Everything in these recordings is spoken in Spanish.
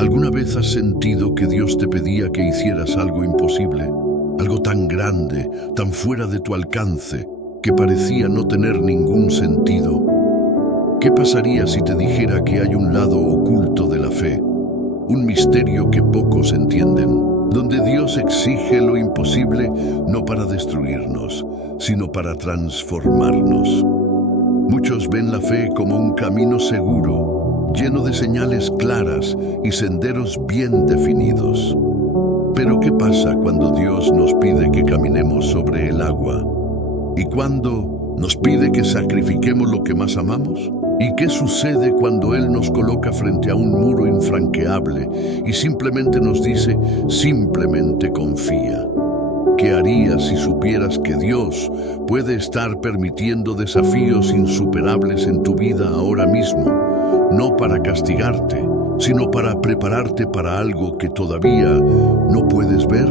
¿Alguna vez has sentido que Dios te pedía que hicieras algo imposible? Algo tan grande, tan fuera de tu alcance, que parecía no tener ningún sentido. ¿Qué pasaría si te dijera que hay un lado oculto de la fe? Un misterio que pocos entienden, donde Dios exige lo imposible no para destruirnos, sino para transformarnos. Muchos ven la fe como un camino seguro, lleno de señales claras y senderos bien definidos. Pero ¿qué pasa cuando Dios nos pide que caminemos sobre el agua? ¿Y cuando nos pide que sacrifiquemos lo que más amamos? ¿Y qué sucede cuando Él nos coloca frente a un muro infranqueable y simplemente nos dice, simplemente confía? ¿Qué harías si supieras que Dios puede estar permitiendo desafíos insuperables en tu vida ahora mismo? No para castigarte, sino para prepararte para algo que todavía no puedes ver.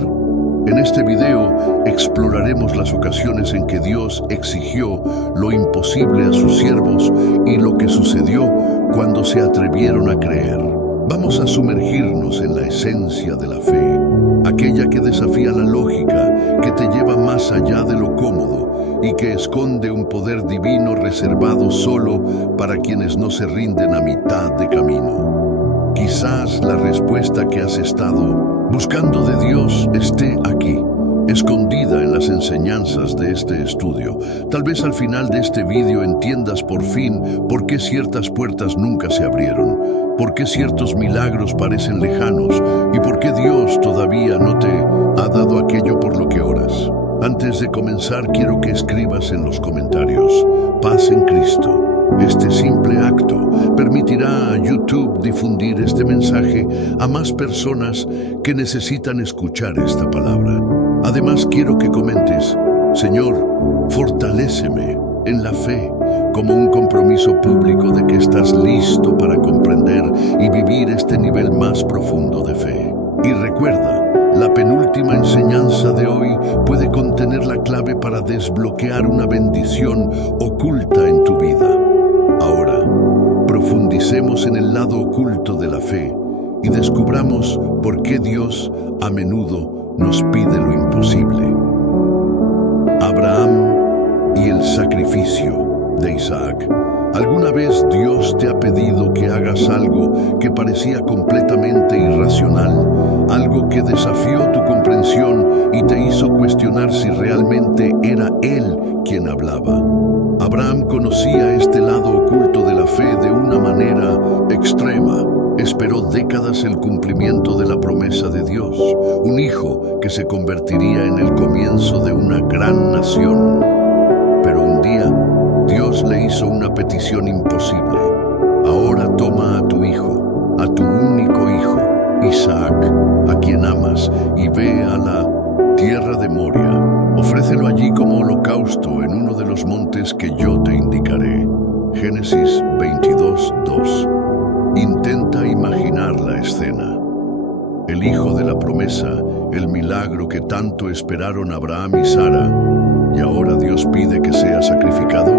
En este video exploraremos las ocasiones en que Dios exigió lo imposible a sus siervos y lo que sucedió cuando se atrevieron a creer. Vamos a sumergirnos en la esencia de la fe, aquella que desafía la lógica, que te lleva más allá de lo cómodo y que esconde un poder divino reservado solo para quienes no se rinden a mitad de camino. Quizás la respuesta que has estado buscando de Dios esté aquí, escondida en las enseñanzas de este estudio. Tal vez al final de este vídeo entiendas por fin por qué ciertas puertas nunca se abrieron, por qué ciertos milagros parecen lejanos y por qué Dios todavía no te ha dado aquello por lo que oras. Antes de comenzar, quiero que escribas en los comentarios: paz en Cristo. Este simple acto permitirá a YouTube difundir este mensaje a más personas que necesitan escuchar esta palabra. Además, quiero que comentes: Señor, fortaléceme en la fe, como un compromiso público de que estás listo para comprender y vivir este nivel más profundo de fe. Y recuerda, la penúltima enseñanza de hoy puede contener la clave para desbloquear una bendición oculta en tu vida. Ahora, profundicemos en el lado oculto de la fe y descubramos por qué Dios a menudo nos pide lo imposible. Abraham y el sacrificio de Isaac. ¿Alguna vez Dios te ha pedido que hagas algo que parecía completamente irracional? Algo que desafió tu comprensión y te hizo cuestionar si realmente era Él quien hablaba. Abraham conocía este lado oculto de la fe de una manera extrema. Esperó décadas el cumplimiento de la promesa de Dios, un hijo que se convertiría en el comienzo de una gran nación. Pero un día, Dios le hizo una petición imposible. Ahora toma a tu hijo, a tu único hijo, Isaac, a quien amas, y ve a la tierra de Moria. Ofrécelo allí como holocausto en uno de los montes que yo te indicaré. Génesis 22:2. Intenta imaginar la escena. El hijo de la promesa, el milagro que tanto esperaron Abraham y Sara, y ahora Dios pide que sea sacrificado.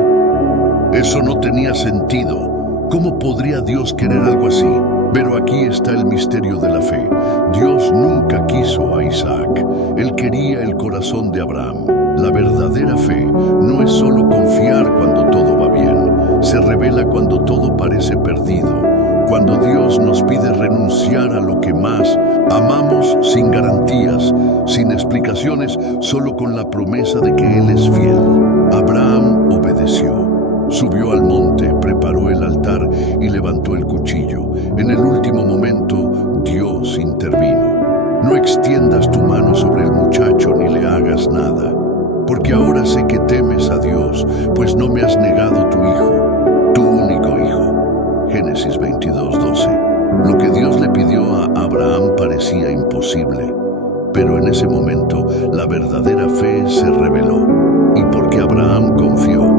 Eso no tenía sentido. ¿Cómo podría Dios querer algo así? Pero aquí está el misterio de la fe. Dios nunca quiso a Isaac. Él quería el corazón de Abraham. La verdadera fe no es solo confiar cuando todo va bien. Se revela cuando todo parece perdido. Cuando Dios nos pide renunciar a lo que más amamos sin garantías, sin explicaciones, solo con la promesa de que Él es fiel. Abraham obedeció. Subió al monte, preparó el altar y levantó el cuchillo. En el último momento, Dios intervino. No extiendas tu mano sobre el muchacho ni le hagas nada, porque ahora sé que temes a Dios, pues no me has negado tu hijo, tu único hijo. Génesis 22:12. Lo que Dios le pidió a Abraham parecía imposible, pero en ese momento la verdadera fe se reveló. Y porque Abraham confió,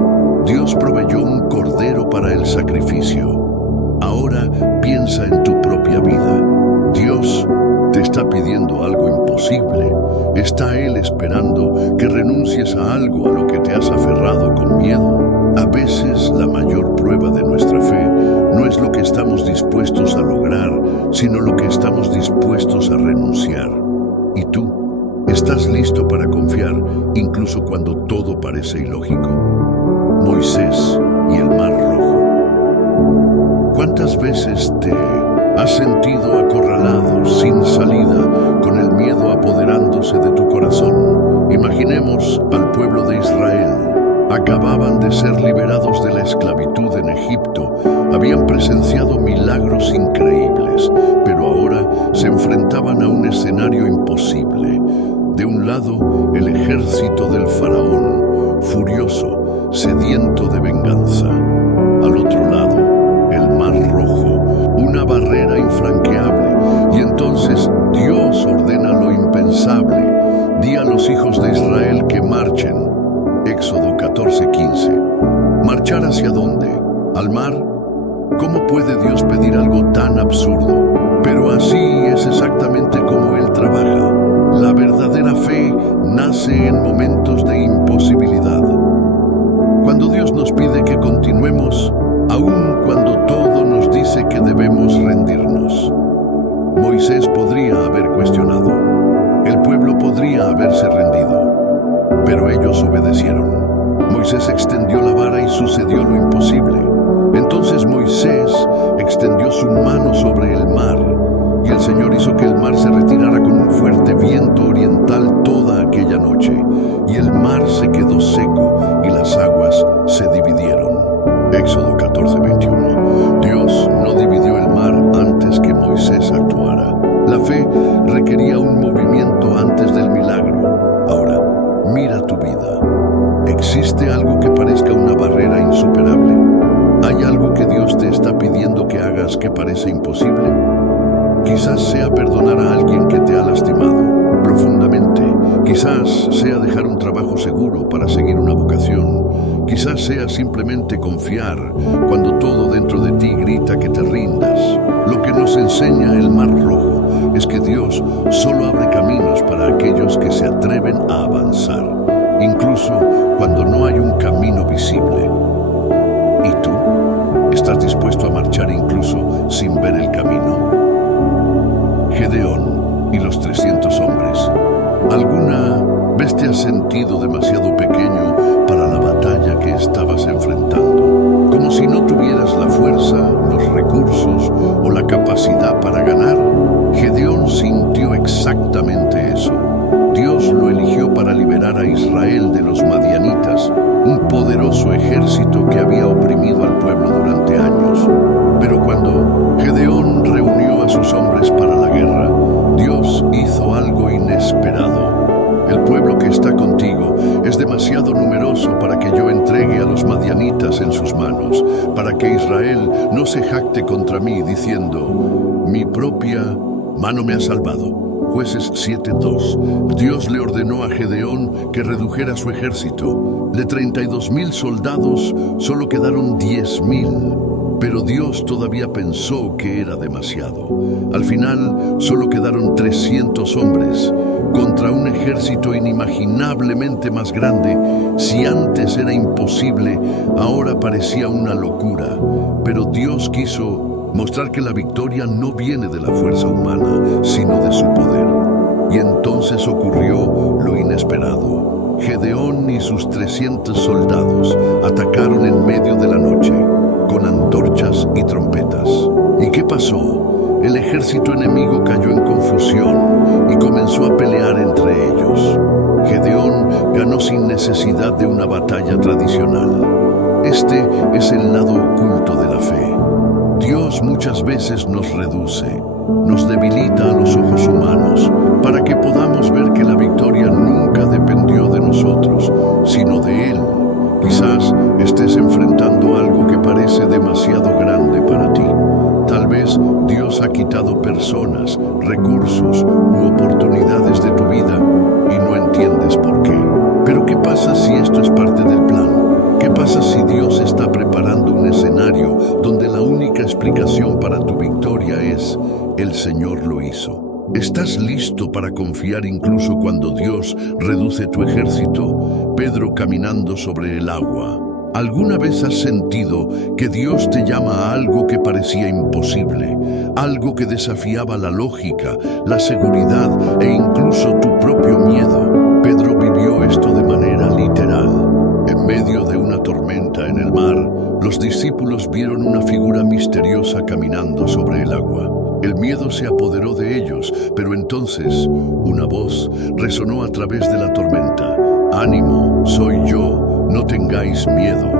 Dios proveyó un cordero para el sacrificio. Ahora piensa en tu propia vida. Dios te está pidiendo algo imposible. Está Él esperando que renuncies a algo a lo que te has aferrado con miedo. A veces la mayor prueba de nuestra fe no es lo que estamos dispuestos a lograr, sino lo que estamos dispuestos a renunciar. ¿Y tú? ¿Estás listo para confiar incluso cuando todo parece ilógico? Moisés y el Mar Rojo. ¿Cuántas veces te has sentido acorralado, sin salida, con el miedo apoderándose de tu corazón? Imaginemos al pueblo de Israel. Acababan de ser liberados de la esclavitud en Egipto, habían presenciado milagros increíbles, pero ahora se enfrentaban a un escenario imposible. De un lado, el ejército del faraón, furioso, sediento de venganza. Al otro lado, el Mar Rojo, una barrera infranqueable. Y entonces Dios ordena lo impensable. Di a los hijos de Israel que marchen. Éxodo 14:15. ¿Marchar hacia dónde? ¿Al mar? ¿Cómo puede Dios pedir algo tan absurdo? Pero así es exactamente como Él trabaja. La verdadera fe nace en momentos de imposibilidad. Cuando Dios nos pide que continuemos, aun cuando todo nos dice que debemos rendirnos. Moisés podría haber cuestionado. El pueblo podría haberse rendido. Pero ellos obedecieron. Moisés extendió la vara y sucedió lo imposible. Entonces Moisés extendió su mano sobre el mar, y el Señor hizo que el mar se retirara con un fuerte viento oriental toda aquella noche, y el mar se quedó seco y las aguas se dividieron. Éxodo 14:21. Dios no dividió el mar antes que Moisés actuara. La fe requería un movimiento antes del milagro. Ahora, mira tu vida. ¿Existe algo que parezca una barrera insuperable? ¿Hay algo que Dios te está pidiendo que hagas que parece imposible? Quizás sea perdonar a alguien que te ha lastimado profundamente. Quizás sea dejar un trabajo seguro para seguir una vocación. Quizás sea simplemente confiar cuando todo dentro de ti grita que te rindas. Lo que nos enseña el Mar Rojo es que Dios solo abre caminos para aquellos que se atreven a avanzar, incluso cuando no hay un camino visible. ¿Y tú? ¿Estás dispuesto a marchar incluso sin ver el camino? Gedeón y los 300 hombres. ¿Alguna vez te has sentido demasiado pequeño para la batalla que estabas enfrentando? Como si no tuvieras la fuerza, los recursos o la capacidad para ganar. Gedeón sintió exactamente eso. Dios lo eligió para liberar a Israel de los madianitas, un poderoso ejército que había oprimido al pueblo durante años. Pero cuando Gedeón reunió a sus hombres para la guerra, Dios hizo algo inesperado. El pueblo que está contigo es demasiado numeroso para que yo entregue a los madianitas en sus manos, para que Israel no se jacte contra mí diciendo, mi propia mano me ha salvado. Jueces 7:2. Dios le ordenó a Gedeón que redujera su ejército. De 32,000 soldados, solo quedaron 10,000. Pero Dios todavía pensó que era demasiado. Al final, solo quedaron 300 hombres, contra un ejército inimaginablemente más grande. Si antes era imposible, ahora parecía una locura. Pero Dios quiso mostrar que la victoria no viene de la fuerza humana, sino de su poder. Y entonces ocurrió lo inesperado. Gedeón y sus 300 soldados atacaron en medio de la noche, con antorchas y trompetas. ¿Y qué pasó? El ejército enemigo cayó en confusión y comenzó a pelear entre ellos. Gedeón ganó sin necesidad de una batalla tradicional. Este es el lado oculto de la fe. Dios muchas veces nos reduce, nos debilita a los ojos humanos, para que podamos ver que la victoria nunca dependió de nosotros, sino de Él. Quizás estés enfrentando algo que parece demasiado grande para ti. Tal vez Dios ha quitado personas, recursos u oportunidades de tu vida y no entiendes por qué. Pero ¿qué pasa si esto es parte del plan? ¿Qué pasa si Dios está preparando un escenario donde la única explicación para tu victoria es el Señor lo hizo? ¿Estás listo para confiar incluso cuando Dios reduce tu ejército? Pedro caminando sobre el agua. ¿Alguna vez has sentido que Dios te llama a algo que parecía imposible, algo que desafiaba la lógica, la seguridad e incluso tu propio miedo? Pedro vivió esto de manera literal. En medio de una tormenta en el mar, los discípulos vieron una figura misteriosa caminando sobre el agua. El miedo se apoderó de ellos, pero entonces una voz resonó a través de la tormenta. «Ánimo, soy yo, no tengáis miedo».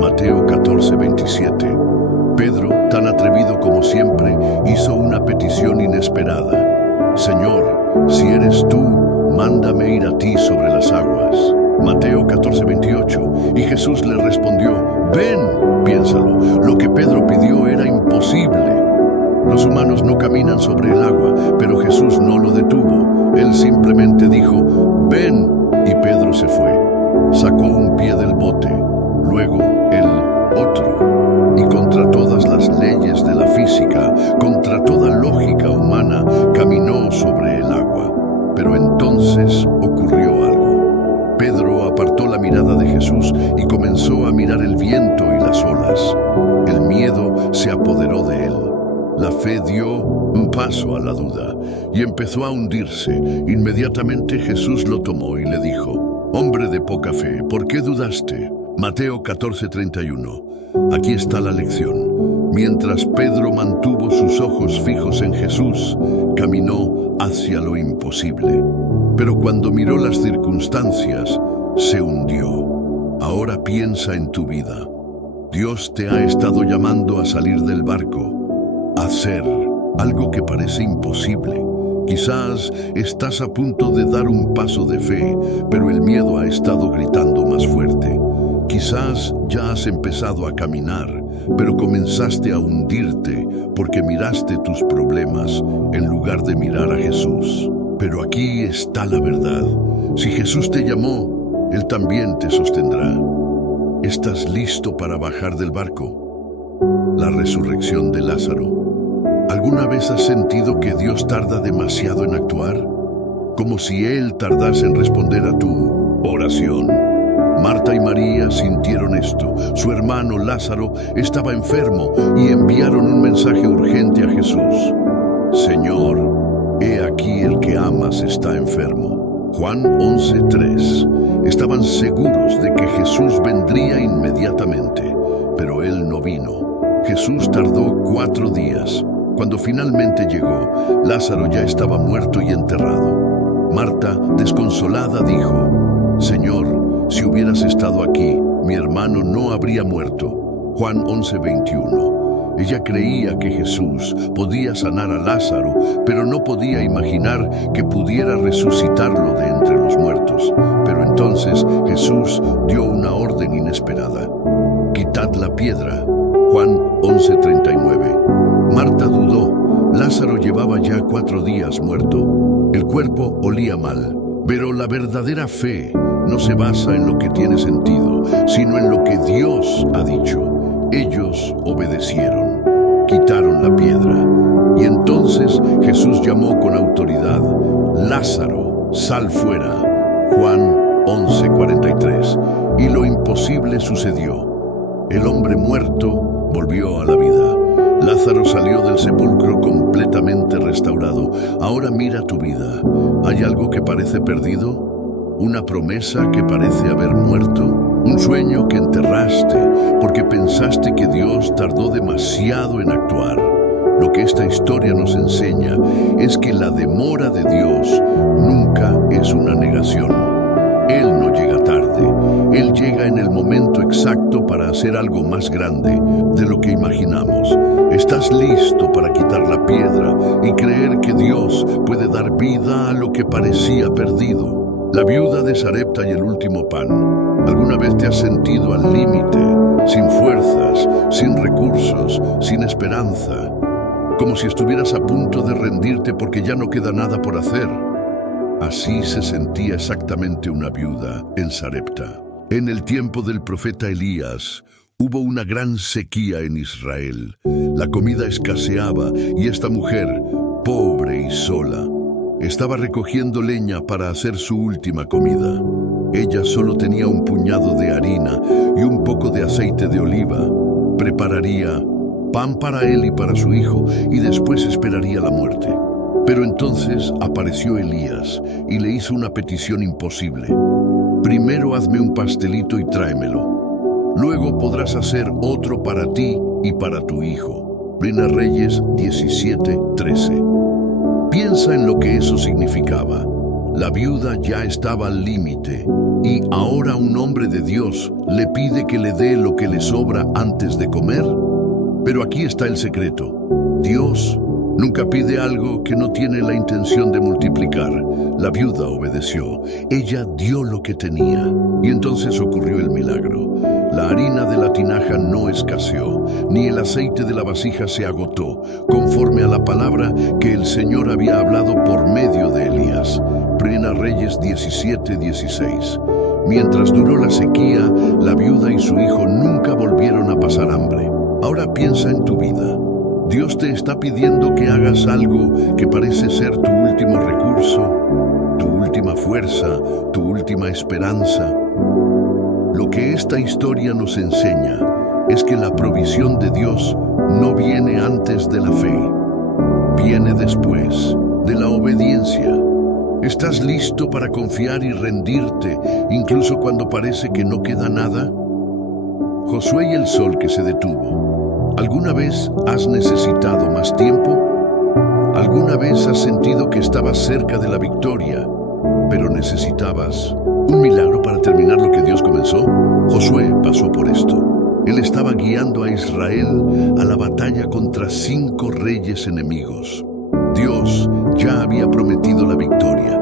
Mateo 14:27. Pedro, tan atrevido como siempre, hizo una petición inesperada. «Señor, si eres tú, mándame ir a ti sobre las aguas». Mateo 14:28. Y Jesús le respondió: «Ven». Piénsalo, lo que Pedro pidió era imposible. Los humanos no caminan sobre el agua, pero Jesús no lo detuvo. Él simplemente dijo: «Ven». Y Pedro se fue. Sacó un pie del bote, luego el otro. Y contra todas las leyes de la física, contra toda lógica humana, caminó sobre el agua. Pero entonces ocurrió algo. Pedro apartó la mirada de Jesús y comenzó a mirar el viento y las olas. El miedo se apoderó de él. La fe dio un paso a la duda y empezó a hundirse. Inmediatamente Jesús lo tomó y le dijo: «Hombre de poca fe, ¿por qué dudaste?». Mateo 14:31. Aquí está la lección. Mientras Pedro mantuvo sus ojos fijos en Jesús, caminó hacia lo imposible. Pero cuando miró las circunstancias, se hundió. Ahora piensa en tu vida. Dios te ha estado llamando a salir del barco, a hacer algo que parece imposible. Quizás estás a punto de dar un paso de fe, pero el miedo ha estado gritando más fuerte. Quizás ya has empezado a caminar, pero comenzaste a hundirte porque miraste tus problemas en lugar de mirar a Jesús. Pero aquí está la verdad. Si Jesús te llamó, Él también te sostendrá. ¿Estás listo para bajar del barco? La resurrección de Lázaro. ¿Alguna vez has sentido que Dios tarda demasiado en actuar? Como si Él tardase en responder a tu oración. Marta y María sintieron esto. Su hermano Lázaro estaba enfermo y enviaron un mensaje urgente a Jesús. «Señor, he aquí el que amas está enfermo». Juan 11:3. Estaban seguros de que Jesús vendría inmediatamente, pero Él no vino. Jesús tardó 4 días. Cuando finalmente llegó, Lázaro ya estaba muerto y enterrado. Marta, desconsolada, dijo: «Señor, si hubieras estado aquí, mi hermano no habría muerto». Juan 11:21. Ella creía que Jesús podía sanar a Lázaro, pero no podía imaginar que pudiera resucitarlo de entre los muertos. Pero entonces Jesús dio una orden inesperada: «Quitad la piedra». Juan 11:39. Marta dudó. Lázaro llevaba ya 4 días muerto. El cuerpo olía mal. Pero la verdadera fe no se basa en lo que tiene sentido, sino en lo que Dios ha dicho. Ellos obedecieron, quitaron la piedra. Y entonces Jesús llamó con autoridad: «Lázaro, sal fuera». Juan 11:43. Y lo imposible sucedió. El hombre muerto volvió a la vida. Lázaro salió del sepulcro completamente restaurado. Ahora mira tu vida. ¿Hay algo que parece perdido? ¿Una promesa que parece haber muerto? ¿Un sueño que enterraste porque pensaste que Dios tardó demasiado en actuar? Lo que esta historia nos enseña es que la demora de Dios nunca es una negación. Él no llega tarde. Él llega en el momento exacto para hacer algo más grande de lo que imaginamos. ¿Estás listo para quitar la piedra y creer que Dios puede dar vida a lo que parecía perdido? La viuda de Sarepta y el último pan. ¿Alguna vez te has sentido al límite, sin fuerzas, sin recursos, sin esperanza? Como si estuvieras a punto de rendirte porque ya no queda nada por hacer. Así se sentía exactamente una viuda en Sarepta. En el tiempo del profeta Elías, hubo una gran sequía en Israel. La comida escaseaba y esta mujer, pobre y sola, estaba recogiendo leña para hacer su última comida. Ella solo tenía un puñado de harina y un poco de aceite de oliva. Prepararía pan para él y para su hijo y después esperaría la muerte. Pero entonces apareció Elías y le hizo una petición imposible. Primero hazme un pastelito y tráemelo. Luego podrás hacer otro para ti y para tu hijo. Primera Reyes 17:13. Piensa en lo que eso significaba. La viuda ya estaba al límite y ahora un hombre de Dios le pide que le dé lo que le sobra antes de comer. Pero aquí está el secreto. Dios nunca pide algo que no tiene la intención de multiplicar. La viuda obedeció. Ella dio lo que tenía. Y entonces ocurrió el milagro. La harina de la tinaja no escaseó, ni el aceite de la vasija se agotó, conforme a la palabra que el Señor había hablado por medio de Elías. Primera Reyes 17:16. Mientras duró la sequía, la viuda y su hijo nunca volvieron a pasar hambre. Ahora piensa en tu vida. Dios te está pidiendo que hagas algo que parece ser tu último recurso, tu última fuerza, tu última esperanza. Lo que esta historia nos enseña es que la provisión de Dios no viene antes de la fe, viene después de la obediencia. ¿Estás listo para confiar y rendirte, incluso cuando parece que no queda nada? Josué y el sol que se detuvo. ¿Alguna vez has necesitado más tiempo? ¿Alguna vez has sentido que estabas cerca de la victoria, pero necesitabas un milagro para terminar lo que Dios comenzó? Josué pasó por esto. Él estaba guiando a Israel a la batalla contra 5 reyes enemigos. Dios ya había prometido la victoria,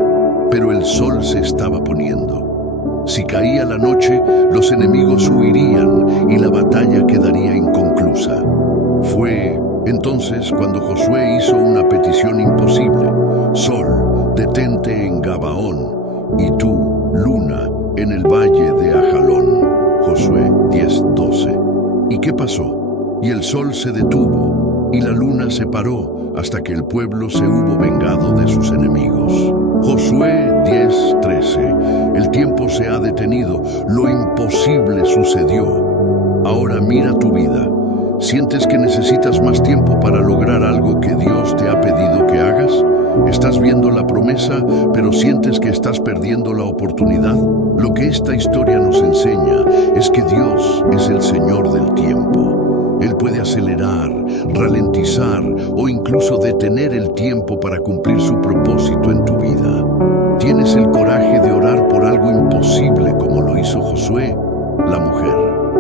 pero el sol se estaba poniendo. Si caía la noche, los enemigos huirían y la batalla quedaría inconclusa. Fue entonces cuando Josué hizo una petición imposible. Sol, detente en Gabaón, y tú, luna, en el valle de Ajalón. Josué 10:12. ¿Y qué pasó? Y el sol se detuvo, y la luna se paró, hasta que el pueblo se hubo vengado de sus enemigos. Josué 10:13. El tiempo se ha detenido, lo imposible sucedió. Ahora mira tu vida. ¿Sientes que necesitas más tiempo para lograr algo que Dios te ha pedido que hagas? ¿Estás viendo la promesa, pero sientes que estás perdiendo la oportunidad? Lo que esta historia nos enseña es que Dios es el Señor del tiempo. Él puede acelerar, ralentizar o incluso detener el tiempo para cumplir su propósito en tu vida. ¿Tienes el coraje de orar por algo imposible como lo hizo Josué? La mujer,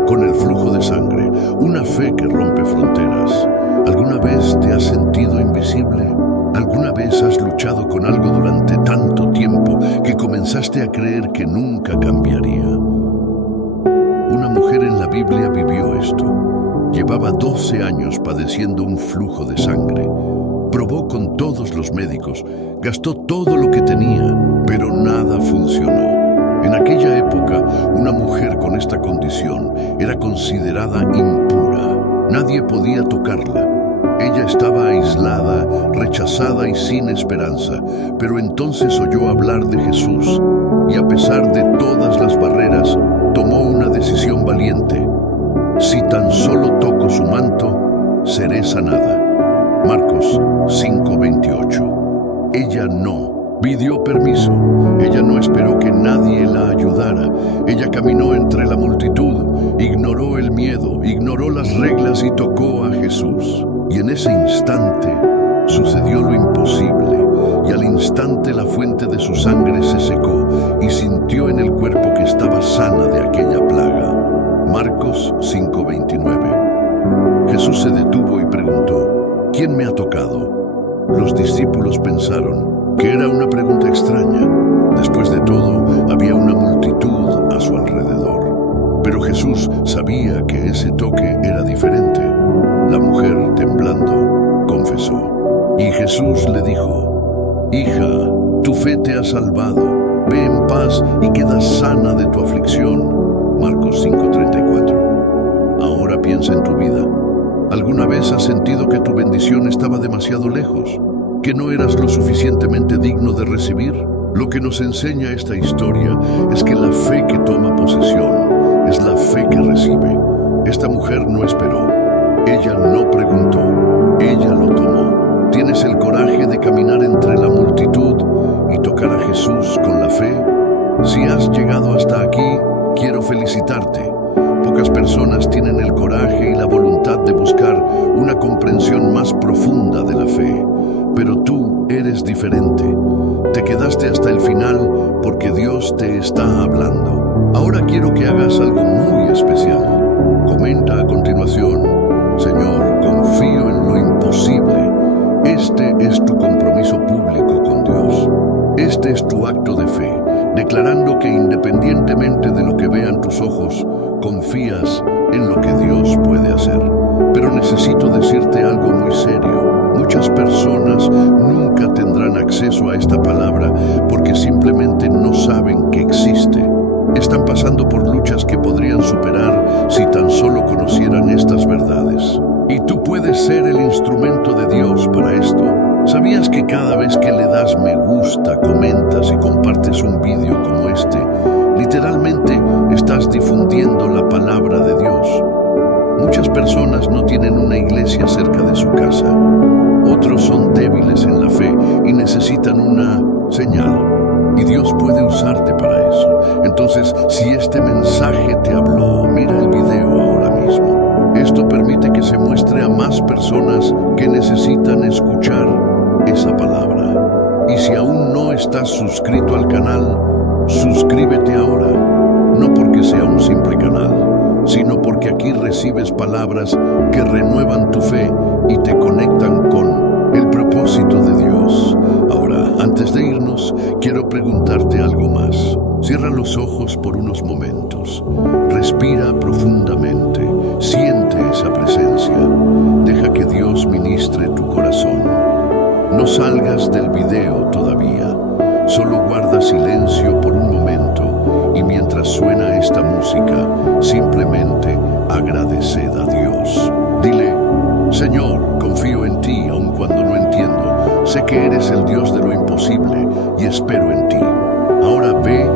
con el flujo de sangre, una fe que rompe fronteras. ¿Alguna vez te has sentido invisible? ¿Alguna vez has luchado con algo durante tanto tiempo que comenzaste a creer que nunca cambiaría? Una mujer en la Biblia vivió esto. Llevaba 12 años padeciendo un flujo de sangre. Probó con todos los médicos, gastó todo lo que tenía, pero nada funcionó. En aquella época, una mujer con esta condición era considerada impura. Nadie podía tocarla. Ella estaba aislada, rechazada y sin esperanza, pero entonces oyó hablar de Jesús y a pesar de todas las barreras, tomó una decisión valiente. Si tan solo toco su manto, seré sanada. Marcos 5:28. Ella no pidió permiso. Ella no esperó que nadie la ayudara. Ella caminó entre la multitud, ignoró el miedo, ignoró las reglas y tocó a Jesús. Y en ese instante sucedió lo imposible. Y al instante la fuente de su sangre se secó y sintió en el cuerpo que estaba sana de aquella plaga. Marcos 5:29. Jesús se detuvo y preguntó: ¿quién me ha tocado? Los discípulos pensaron que era una pregunta extraña. Después de todo, había una multitud a su alrededor. Pero Jesús sabía que ese toque era diferente. La mujer, temblando, confesó. Y Jesús le dijo: hija, tu fe te ha salvado. Ve en paz y queda sana de tu aflicción. Marcos 5:34. Ahora piensa en tu vida. ¿Alguna vez has sentido que tu bendición estaba demasiado lejos? ¿Que no eras lo suficientemente digno de recibir Lo que nos enseña esta historia es que la fe que toma posesión es la fe que recibe. Esta mujer no esperó, ella no preguntó, ella lo tomó. ¿Tienes el coraje de caminar entre la multitud y tocar a Jesús con la fe? Si has llegado hasta aquí, quiero felicitarte. Pocas personas tienen el coraje y la voluntad de buscar una comprensión más profunda de la fe, pero tú eres diferente. Te quedaste hasta el final porque Dios te está hablando. Ahora quiero que hagas algo muy especial. Comenta a continuación: Señor, confío en lo imposible. Este es tu compromiso público con Dios. Este es tu acto de fe, declarando que independientemente de lo que vean tus ojos, confías en lo que Dios puede hacer. Pero necesito decirte algo muy serio. Muchas personas nunca tendrán acceso a esta palabra porque simplemente no saben que existe. Están pasando por luchas que podrían superar si tan solo conocieran estas verdades. Y tú puedes ser el instrumento de Dios para esto. ¿Sabías que cada vez que le das me gusta, comentas y compartes un vídeo como este, literalmente estás difundiendo la palabra de Dios? Muchas personas no tienen una iglesia cerca de su casa. Otros son débiles en la fe y necesitan una señal. Y Dios puede usarte para eso. Entonces, si este mensaje te habló, mira el video ahora mismo. Esto permite que se muestre a más personas que necesitan escuchar esa palabra. Y si aún no estás suscrito al canal, suscríbete ahora. No porque sea un simple canal, sino porque aquí recibes palabras que renuevan tu fe y te conectan con el propósito de Dios. Ahora, antes de irnos, quiero preguntarte algo más. Cierra los ojos por unos momentos. Respira profundamente. Siente esa presencia. Deja que Dios ministre tu corazón. No salgas del video todavía. Solo guarda silencio por un momento y mientras suena esta música, simplemente agradeced a Dios. Dile: Señor, confío en ti aun cuando no entiendo. Sé que eres el Dios de lo imposible y espero en ti. Ahora ve